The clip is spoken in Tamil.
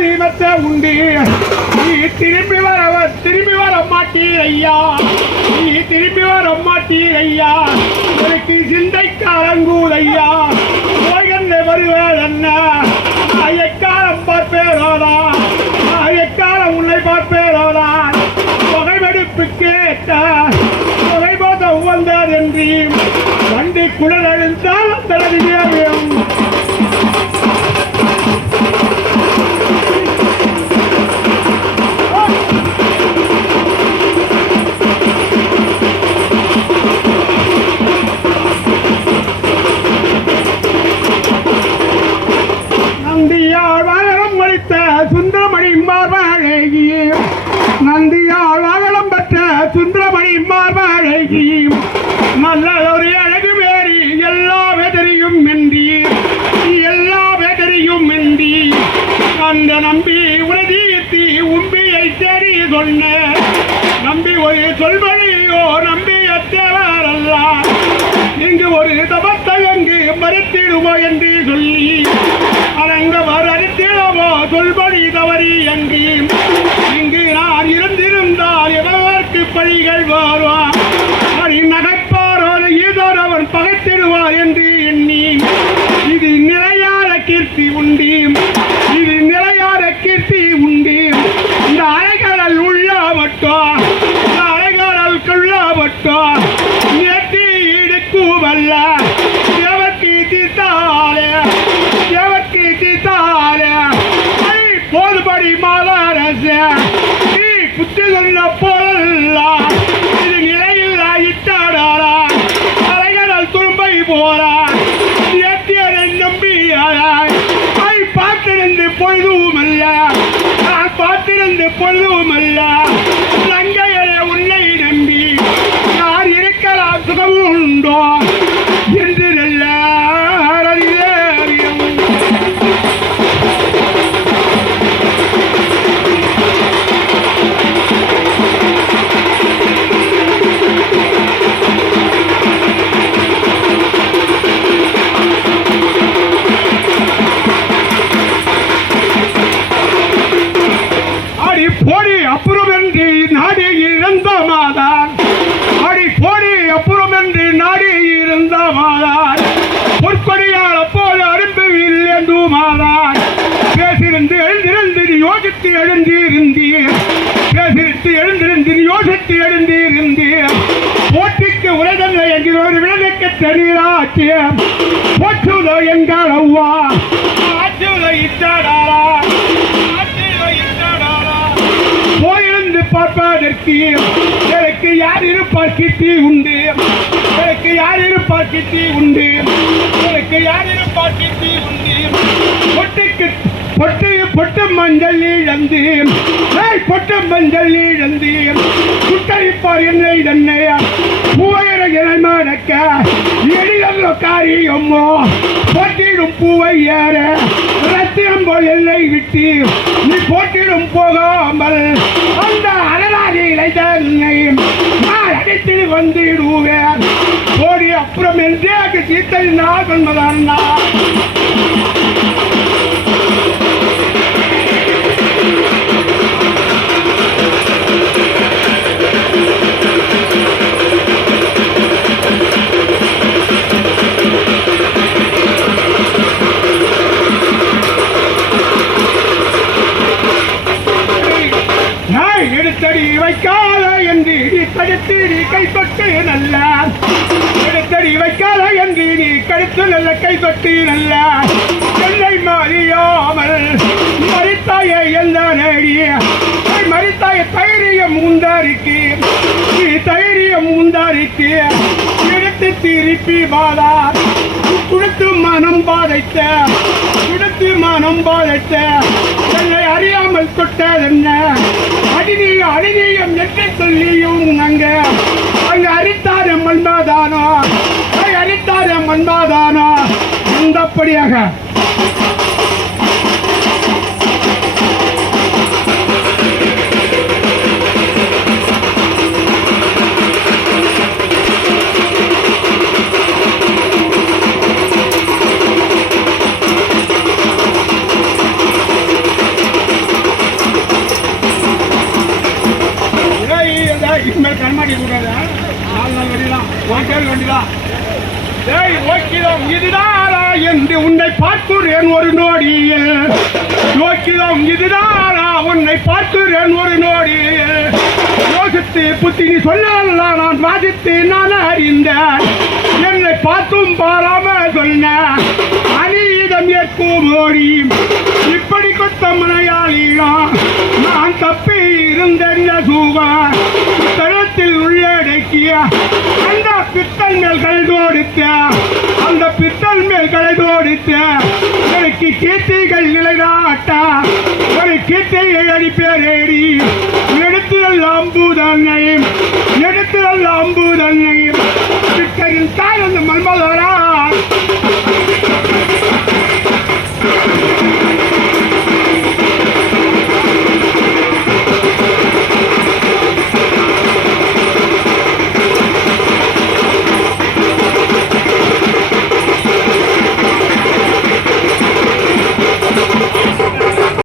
ஜாதி உண்டு. நீ திரும்பி வர திரும்பி வர மாட்டீர் ஐயா. நீ திரும்பி வர மாட்டீர் ஐயா. எனக்கு சிந்தை கலங்கூர் ஐயா. போகன்னு வருவேன் என்ன? எக்காலம் பார்ப்பேரோடா எக்காலம் உன்னை பார்ப்பேரோடா புகைவெடுப்பு கேட்ட புகைபோத உவந்தார் என்று வண்டி குழல் அழிந்தால் தனது மார்பழகி நந்தியால் அகலம் பெற்ற சுந்தரமணி மார்பழகி நல்லதொரு அழகு மேறி எல்லா வெதரியும் மென்றி. எல்லா வெதரியும் மென்றி. அந்த நம்பி உலகீர்த்தி உம்பியை தேடி சொன்ன. நம்பி ஒரு சொல்வழியோ நம்பி அத்தேவரல்ல இங்கு ஒரு தபத்தை தபத்தயங்கு மறுத்திடுமோ என்று சொல்லி. என்று எண்ணி இது நிறையார கீர்த்தி உண்டு இது நிறையார கீர்த்தி உண்டு இந்த அலைகடல் உள்ள மட்டும் இந்த அலைகடல் கொள்ள மட்டும் நேற்று இடுக்குமல்ல. தேவக்கு தீத்தாலே தேவக்கு தீத்தாலே போதுபடி மாதாரச நீ புத்தி சொன்ன pueblo. போடி அப்புறமென்று நாடி இருந்த மாதான் அடி போடி அப்புறமென்று நாடி இருந்த மாதான் பொற்கொடியால் அப்போது அனுப்பவில்லை என்று மாதான் பேசிருந்து எழுந்திருந்து யோசித்து எழுந்திருந்தீர். பேசிருந்து எழுந்திருந்து யோசித்து எழுந்திருந்தீர். போட்டிக்கு உலகங்கள் என்கிற ஒரு விலனுக்கு தெரியலாச்சு போற்றுதோ என்றால் அவ்வா. ஆற்றுதோ இட்டாடாரா பார்ப்பதற்கு எனக்கு யார் இருப்பார் கிட்டி உண்டு? எனக்கு யார் இருப்பார் கிட்டி உண்டு? எனக்கு யார் இருப்பார் கிட்டி உண்டு? பொட்டுக்கு பொட்டு பொட்டு மஞ்சள் இழந்து. பொட்டு மஞ்சள் இழந்து. சுட்டரிப்பார் என்னை தன்னை. பூவையர இளமடக்க எளிதல்ல காரியமோ போட்டிடும் பூவை ஏற. ரத்தினம் போல் எல்லை விட்டு நீ போட்டிடும் போகாமல் வீட்டில் அடித்து வந்திடுவேன். ஓடி அப்புறம் என்றே அது சீத்தை நான் என்பதான் நீ நீ கைப்பட்டு நல்ல. எடுத்தடி வைக்காத என்று நீ கடுத்து நல்ல கைப்பட்டு நல்ல. என்னை மாறியாமல் மறித்தாய எல்லாம் நேடிய மறித்தாய தைரியம் உண்டாரிக்கு. நீ தைரியம் உண்டாரிக்கு. எடுத்து திருப்பி பாதா கொடுத்து மனம் பாதைத்த. கொடுத்து மனம் பாதைத்த. அறியாமல் தொட்டதென்ன அடிநீ அடிநீயம் என்று சொல்லியும் அங்க அங்க அரித்தார மண்பாதானோ அரித்தார மண்பாதானோ இந்தப்படியாக இதுக்கு மேல கண்மாடி கூடாது நாலு நாள் வண்டிதான். வண்டிதான். ஏய் ஓக்கிதம் என்று உன்னை பார்க்கிறேன் ஒரு நோடியில் நோக்கிதம் இதுதாரா உன்னை பார்க்கிறேன் ஒரு நோடியில் யோசித்து புத்தி நீ சொல்லலாம் நான் வாதித்து நான் அறிந்தேன். என்னை பார்த்தும் பாராம சொன்ன அநீதம் ஏற்கும் ஓடி. இப்படி கொத்த மலையாளியா நான் சூவா தரத்தில் உள்ளடக்கிய அந்த பித்தல் மேல் கலை தோடித்த அந்த பித்தல் மேல் கலை தோடித்த எனக்கு கீர்த்திகள் நிலைநாட்ட ஒரு கீர்த்தியை அடிப்பேரேடி. எடுத்துதல் அம்புதன்னையும் எடுத்துதல் அம்புதன்னையும்